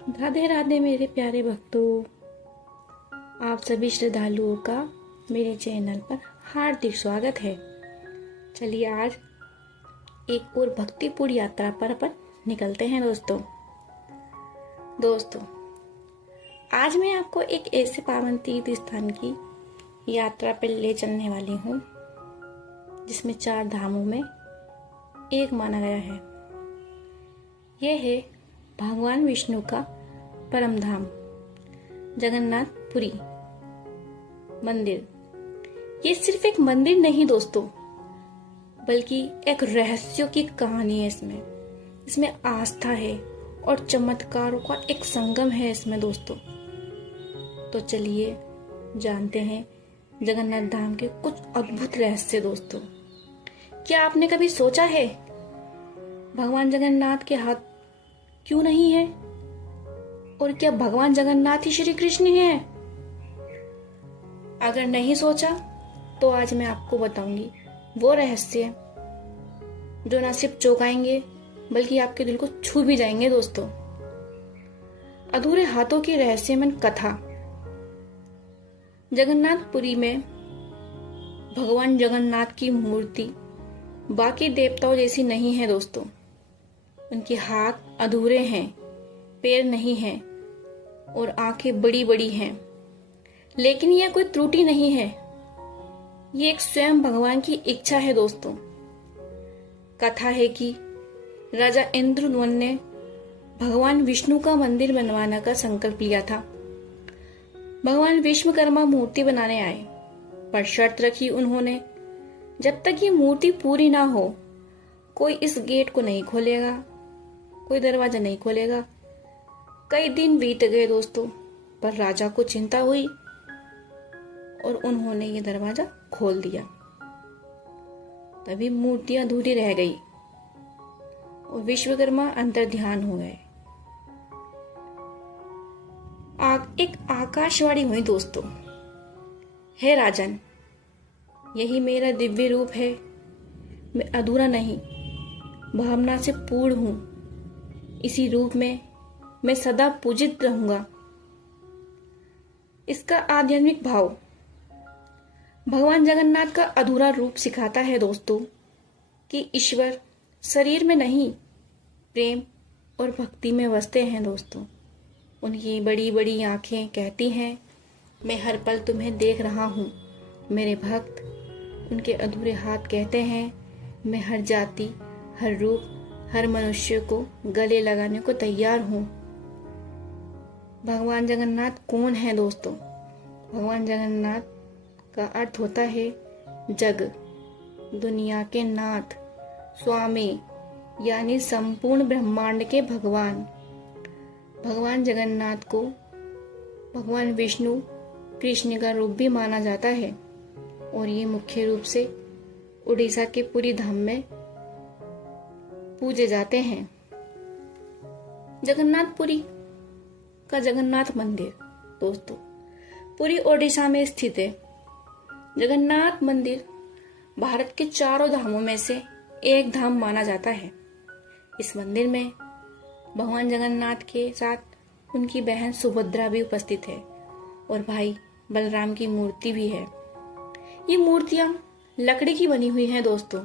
राधे राधे मेरे प्यारे भक्तों, आप सभी श्रद्धालुओं का मेरे चैनल पर हार्दिक स्वागत है। चलिए आज एक और भक्तिपूर्ण यात्रा पर अपन निकलते हैं दोस्तों आज मैं आपको एक ऐसे पावन तीर्थ स्थान की यात्रा पर ले चलने वाली हूँ जिसमें 4 धामों में एक माना गया है। यह है भगवान विष्णु का परम धाम जगन्नाथपुरी मंदिर। ये सिर्फ एक मंदिर नहीं दोस्तों, बल्कि एक रहस्यों की कहानी है। इसमें आस्था है और चमत्कारों का एक संगम है इसमें दोस्तों। तो चलिए जानते हैं जगन्नाथ धाम के कुछ अद्भुत रहस्य दोस्तों। क्या आपने कभी सोचा है भगवान जगन्नाथ के हाथ क्यों नहीं है, और क्या भगवान जगन्नाथ ही श्री कृष्ण हैं? अगर नहीं सोचा तो आज मैं आपको बताऊंगी वो रहस्य जो ना सिर्फ चौंकाएंगे बल्कि आपके दिल को छू भी जाएंगे दोस्तों। अधूरे हाथों की रहस्यमय कथा। जगन्नाथपुरी में भगवान जगन्नाथ की मूर्ति बाकी देवताओं जैसी नहीं है दोस्तों। उनके हाथ अधूरे हैं, पैर नहीं हैं और आंखें बड़ी बड़ी हैं। लेकिन यह कोई त्रुटि नहीं है, ये एक स्वयं भगवान की इच्छा है दोस्तों। कथा है कि राजा इंद्रद्युम्न ने भगवान विष्णु का मंदिर बनवाने का संकल्प लिया था। भगवान विश्वकर्मा मूर्ति बनाने आए, पर शर्त रखी उन्होंने, जब तक ये मूर्ति पूरी ना हो कोई इस गेट को नहीं खोलेगा, कोई दरवाजा नहीं खोलेगा। कई दिन बीत गए दोस्तों, पर राजा को चिंता हुई और उन्होंने ये दरवाजा खोल दिया। तभी मूर्ति अधूरी रह गई और विश्वकर्मा अंतर्ध्यान हो गए। एक आकाशवाणी हुई दोस्तों, हे राजन, यही मेरा दिव्य रूप है। मैं अधूरा नहीं, भावना से पूर्ण हूं। इसी रूप में मैं सदा पूजित रहूंगा। इसका आध्यात्मिक भाव भगवान जगन्नाथ का अधूरा रूप सिखाता है दोस्तों कि ईश्वर शरीर में नहीं, प्रेम और भक्ति में बसते हैं दोस्तों। उनकी बड़ी बड़ी आंखें कहती हैं, मैं हर पल तुम्हें देख रहा हूँ मेरे भक्त। उनके अधूरे हाथ कहते हैं, मैं हर जाति, हर रूप, हर मनुष्य को गले लगाने को तैयार हूँ। भगवान जगन्नाथ कौन है दोस्तों? भगवान जगन्नाथ का अर्थ होता है जग, दुनिया के नाथ, स्वामी, यानी संपूर्ण ब्रह्मांड के भगवान। भगवान जगन्नाथ को भगवान विष्णु कृष्ण का रूप भी माना जाता है और ये मुख्य रूप से उड़ीसा के पुरी धाम में पूजे जाते हैं। जगन्नाथपुरी का जगन्नाथ मंदिर दोस्तों पुरी ओडिशा में स्थित है। जगन्नाथ मंदिर भारत के 4 धामों में से एक धाम माना जाता है। इस मंदिर में भगवान जगन्नाथ के साथ उनकी बहन सुभद्रा भी उपस्थित है और भाई बलराम की मूर्ति भी है। ये मूर्तियां लकड़ी की बनी हुई हैं दोस्तों,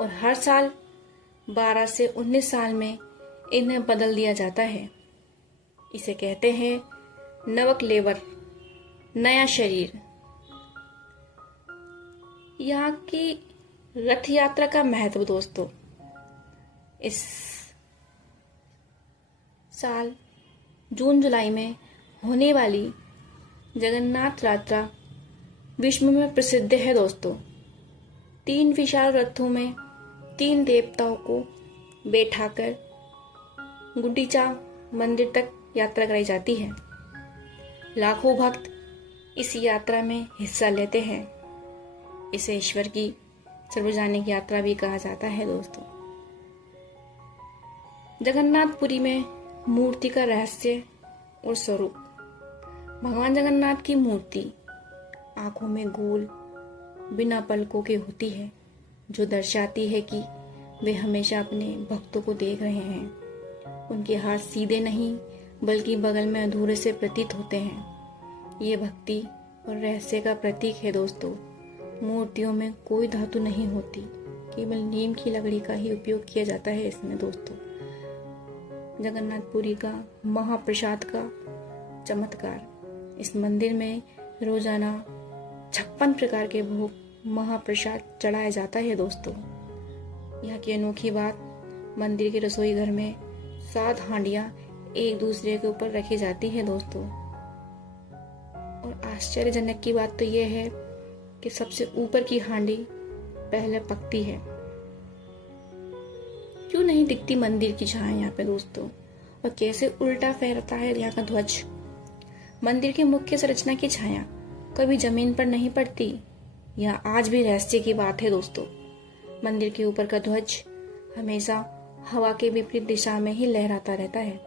और हर साल 12 से 19 साल में इन्हें बदल दिया जाता है। इसे कहते हैं नवकलेवर, नया शरीर। यहाँ की रथ यात्रा का महत्व दोस्तों, इस साल जून जुलाई में होने वाली जगन्नाथ यात्रा विश्व में प्रसिद्ध है दोस्तों। 3 विशाल रथों में 3 देवताओं को बैठाकर गुंडीचा मंदिर तक यात्रा कराई जाती है। लाखों भक्त इस यात्रा में हिस्सा लेते हैं। इसे ईश्वर की सार्वजनिक यात्रा भी कहा जाता है दोस्तों। जगन्नाथपुरी में मूर्ति का रहस्य और स्वरूप। भगवान जगन्नाथ की मूर्ति आंखों में गोल, बिना पलकों के होती है, जो दर्शाती है कि वे हमेशा अपने भक्तों को देख रहे हैं। उनके हाथ सीधे नहीं बल्कि बगल में अधूरे से प्रतीत होते हैं। ये भक्ति और रहस्य का प्रतीक है दोस्तों। मूर्तियों में कोई धातु नहीं होती, केवल नीम की लकड़ी का ही उपयोग किया जाता है इसमें दोस्तों। जगन्नाथपुरी का महाप्रसाद का चमत्कार। इस मंदिर में रोजाना 56 प्रकार के भोग महाप्रसाद चढ़ाया जाता है दोस्तों। यहाँ की अनोखी बात, मंदिर के रसोई घर में 7 हांडियां एक दूसरे के ऊपर रखी जाती है दोस्तों। और आश्चर्यजनक की बात तो यह है कि सबसे ऊपर की हांडी पहले पकती है। क्यों नहीं दिखती मंदिर की छाया यहाँ पे दोस्तों? और कैसे उल्टा फहरता है यहाँ का ध्वज? मंदिर की मुख्य संरचना की छाया कभी जमीन पर नहीं पड़ती। यह आज भी रहस्य की बात है दोस्तों। मंदिर के ऊपर का ध्वज हमेशा हवा के विपरीत दिशा में ही लहराता रहता है।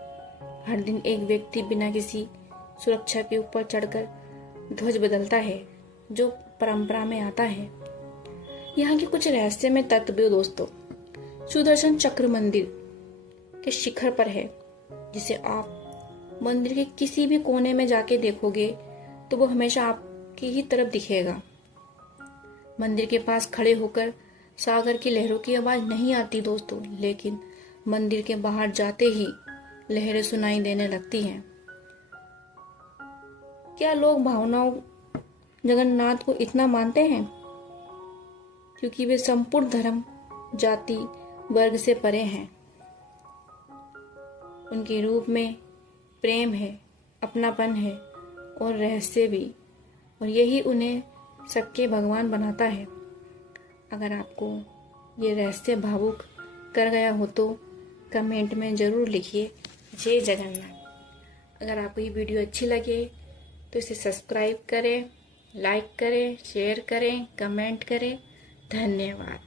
हर दिन एक व्यक्ति बिना किसी सुरक्षा के ऊपर चढ़कर ध्वज बदलता है, जो परंपरा में आता है। यहाँ के कुछ रहस्यमय तत्व भी दोस्तों। सुदर्शन चक्र मंदिर के शिखर पर है, जिसे आप मंदिर के किसी भी कोने में जाके देखोगे तो वो हमेशा आपकी ही तरफ दिखेगा। मंदिर के पास खड़े होकर सागर की लहरों की आवाज नहीं आती दोस्तों, लेकिन मंदिर के बाहर जाते ही लहरें सुनाई देने लगती हैं। क्या लोग भावनाओं जगन्नाथ को इतना मानते हैं? क्योंकि वे संपूर्ण धर्म, जाति, वर्ग से परे हैं। उनके रूप में प्रेम है, अपनापन है और रहस्य भी, और यही उन्हें सबके भगवान बनाता है। अगर आपको ये रहस्य भावुक कर गया हो तो कमेंट में ज़रूर लिखिए जय जगन्नाथ। अगर आपको ये वीडियो अच्छी लगे तो इसे सब्सक्राइब करें, लाइक करें, शेयर करें, कमेंट करें। धन्यवाद।